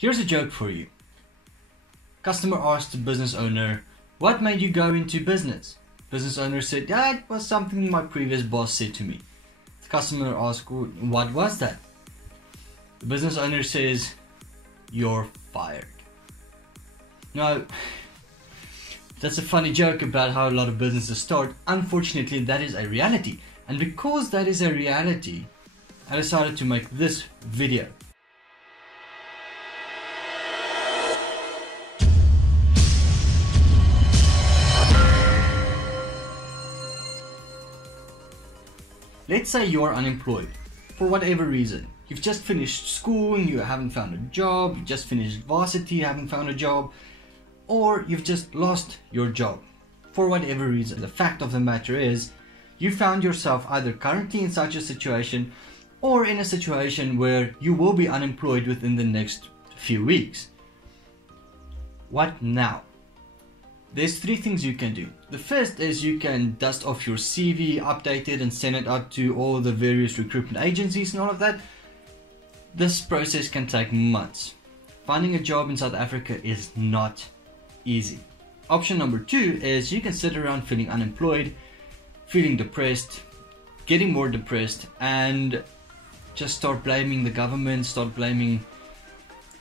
Here's a joke for you. Customer asked the business owner, "What made you go into business?" Business owner said, "Yeah, it was something my previous boss said to me." The customer asked, "What was that?" The business owner says, "You're fired." Now, that's a funny joke about how a lot of businesses start. Unfortunately, that is a reality. And because that is a reality, I decided to make this video. Let's say you're unemployed for whatever reason. You've just finished school and you haven't found a job, you just finished varsity, you haven't found a job, or you've just lost your job for whatever reason. The fact of the matter is, you found yourself either currently in such a situation or in a situation where you will be unemployed within the next few weeks. What now? There's three things you can do. The first is you can dust off your CV, update it and send it out to all the various recruitment agencies and all of that. This process can take months. Finding a job in South Africa is not easy. Option number two is you can sit around feeling unemployed, feeling depressed, getting more depressed, and just start blaming the government, start blaming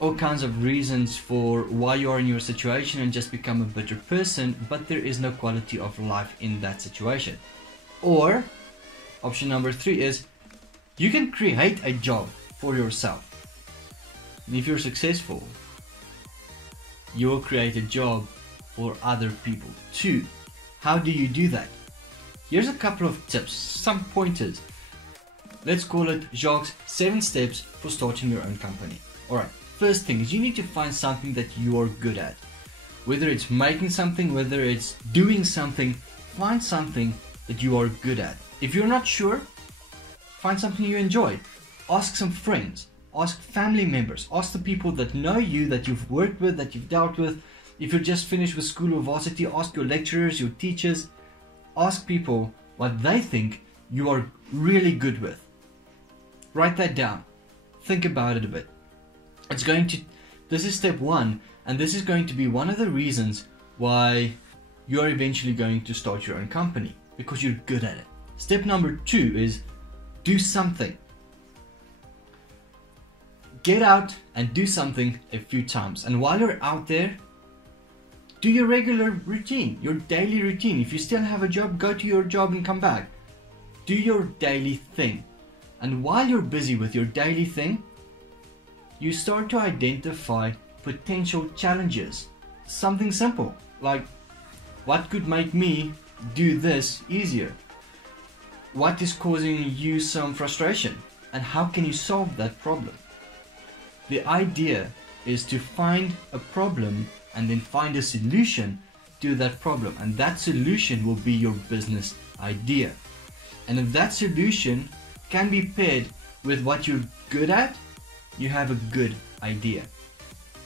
all kinds of reasons for why you are in your situation and just become a bitter person, but there is no quality of life in that situation. Or option number three is you can create a job for yourself. And if you're successful, you will create a job for other people too. How do you do that? Here's a couple of tips, some pointers. Let's call it Jacques' 7 steps for starting your own company. Alright. First thing is you need to find something that you are good at. Whether it's making something, whether it's doing something, find something that you are good at. If you're not sure, find something you enjoy. Ask some friends, ask family members, ask the people that know you, that you've worked with, that you've dealt with. If you're just finished with school or varsity, ask your lecturers, your teachers. Ask people what they think you are really good with. Write that down. Think about it a bit. This is step one, and this is going to be one of the reasons why you are eventually going to start your own company, because you're good at it. Step number two is do something. Get out and do something a few times, and while you're out there, do your regular routine, your daily routine. If you still have a job, go to your job and come back. Do your daily thing, and while you're busy with your daily thing, you start to identify potential challenges. Something simple, like what could make me do this easier? What is causing you some frustration? And how can you solve that problem? The idea is to find a problem and then find a solution to that problem. And that solution will be your business idea. And if that solution can be paired with what you're good at, you have a good idea.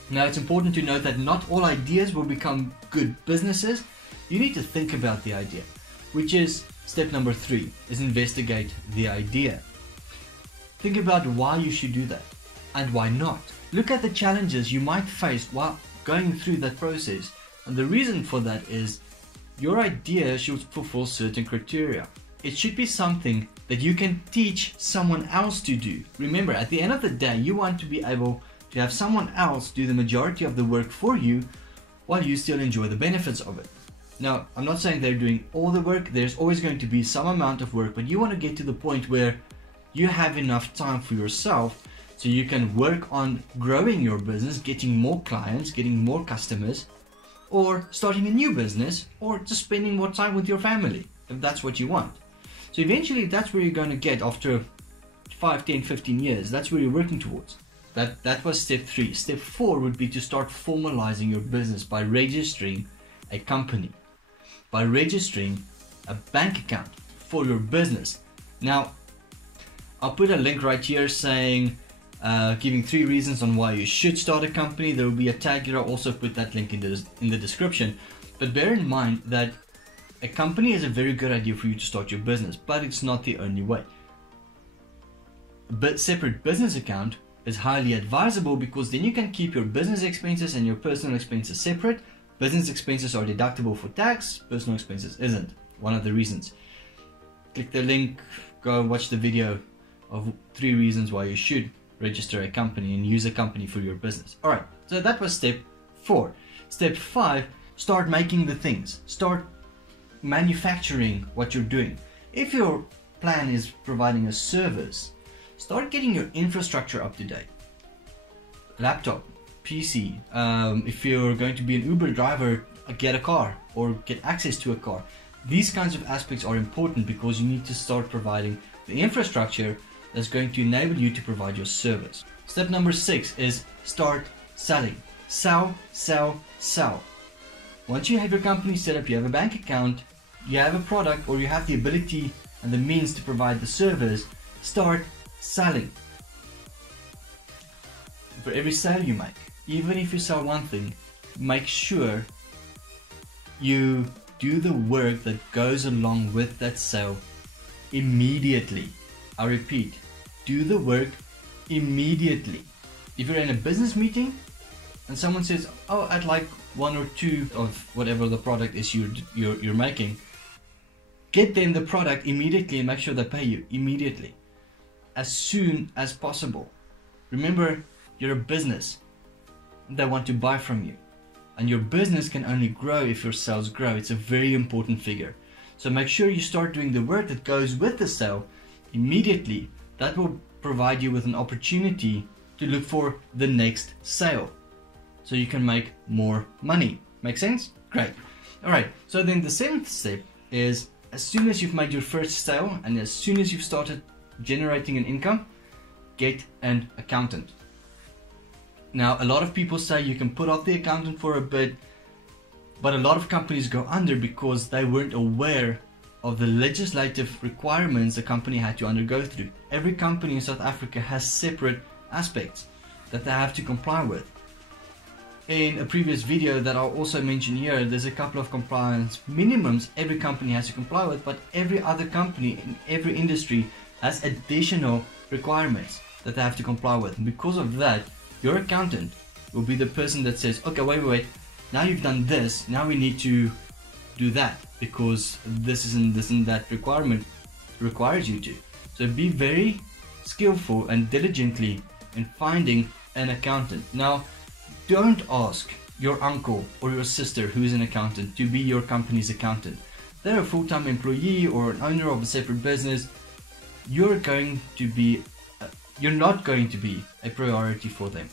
Now it's important to note that not all ideas will become good businesses. You need to think about the idea, which is step number 3, is investigate the idea. Think about why you should do that and why not. Look at the challenges you might face while going through that process. And the reason for that is your idea should fulfill certain criteria. It should be something that you can teach someone else to do. Remember, at the end of the day, you want to be able to have someone else do the majority of the work for you while you still enjoy the benefits of it. Now, I'm not saying they're doing all the work. There's always going to be some amount of work, but you want to get to the point where you have enough time for yourself so you can work on growing your business, getting more clients, getting more customers, or starting a new business, or just spending more time with your family, if that's what you want. So eventually that's where you're going to get after 5, 10, 15 years. That's where you're working towards. That was step 3. Step 4 would be to start formalizing your business by registering a company, by registering a bank account for your business. Now, I'll put a link right here saying, giving 3 reasons on why you should start a company. There will be a tag here. I'll also put that link in the description. But bear in mind that a company is a very good idea for you to start your business, but it's not the only way. A separate business account is highly advisable because then you can keep your business expenses and your personal expenses separate. Business expenses are deductible for tax, personal expenses isn't. One of the reasons. Click the link, go and watch the video of 3 reasons why you should register a company and use a company for your business. Alright, so that was step 4. Step 5, start making the things. Start manufacturing what you're doing. If your plan is providing a service, start getting your infrastructure up to date. Laptop, PC, if you're going to be an Uber driver, get a car or get access to a car. These kinds of aspects are important because you need to start providing the infrastructure that's going to enable you to provide your service. Step number 6 is start selling. Sell, sell, sell. Once you have your company set up, you have a bank account, you have a product, or you have the ability and the means to provide the service, start selling. For every sale you make, even if you sell one thing, make sure you do the work that goes along with that sale immediately. I repeat, do the work immediately. If you're in a business meeting and someone says, oh, I'd like 1 or 2 of whatever the product is you're making, get them the product immediately and make sure they pay you immediately, as soon as possible. Remember, you're a business. They want to buy from you. And your business can only grow if your sales grow. It's a very important figure. So make sure you start doing the work that goes with the sale immediately. That will provide you with an opportunity to look for the next sale, so you can make more money. Make sense? Great. Alright, so then the 7th step is, as soon as you've made your first sale and as soon as you've started generating an income, get an accountant. Now, a lot of people say you can put off the accountant for a bit, but a lot of companies go under because they weren't aware of the legislative requirements the company had to undergo through. Every company in South Africa has separate aspects that they have to comply with. In a previous video that I'll also mention here, there's a couple of compliance minimums every company has to comply with, but every other company in every industry has additional requirements that they have to comply with. And because of that, your accountant will be the person that says, okay, wait, now you've done this, now we need to do that because this and that requirement requires you to. So be very skillful and diligently in finding an accountant. Now, don't ask your uncle or your sister who is an accountant to be your company's accountant. They're a full-time employee or an owner of a separate business. You're not going to be a priority for them.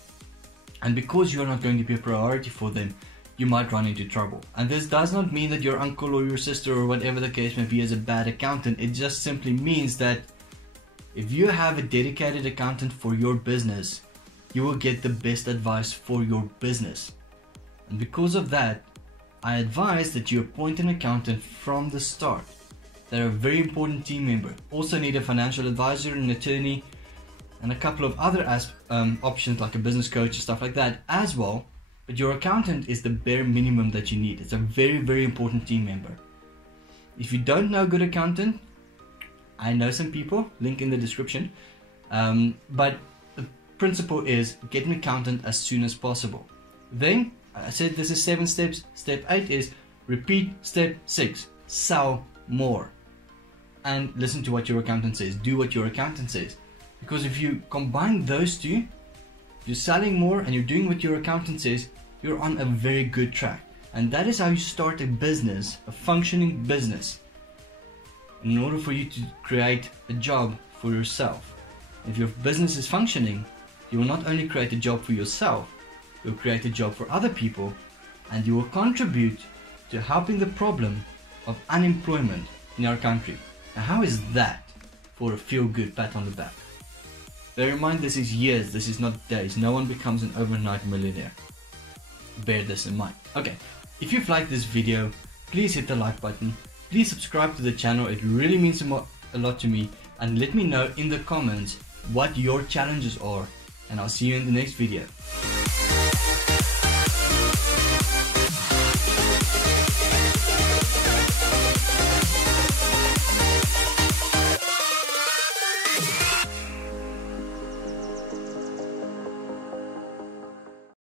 And because you're not going to be a priority for them, you might run into trouble. And this does not mean that your uncle or your sister or whatever the case may be is a bad accountant. It just simply means that if you have a dedicated accountant for your business, you will get the best advice for your business. And because of that, I advise that you appoint an accountant from the start. They're a very important team member. Also need a financial advisor, an attorney, and a couple of other options like a business coach and stuff like that as well. But your accountant is the bare minimum that you need. It's a very, very important team member. If you don't know a good accountant, I know some people, link in the description. But the principle is get an accountant as soon as possible. Then, I said this is 7 steps. Step 8 is repeat step 6. Sell more. And listen to what your accountant says. Do what your accountant says. Because if you combine those two, you're selling more and you're doing what your accountant says, you're on a very good track. And that is how you start a business, a functioning business, in order for you to create a job for yourself. If your business is functioning, you will not only create a job for yourself, you'll create a job for other people, and you will contribute to helping the problem of unemployment in our country. Now, how is that for a feel-good pat on the back? Bear in mind, this is years, this is not days. No one becomes an overnight millionaire. Bear this in mind. Okay, if you've liked this video, please hit the like button. Please subscribe to the channel, it really means a lot to me. And let me know in the comments what your challenges are. And I'll see you in the next video.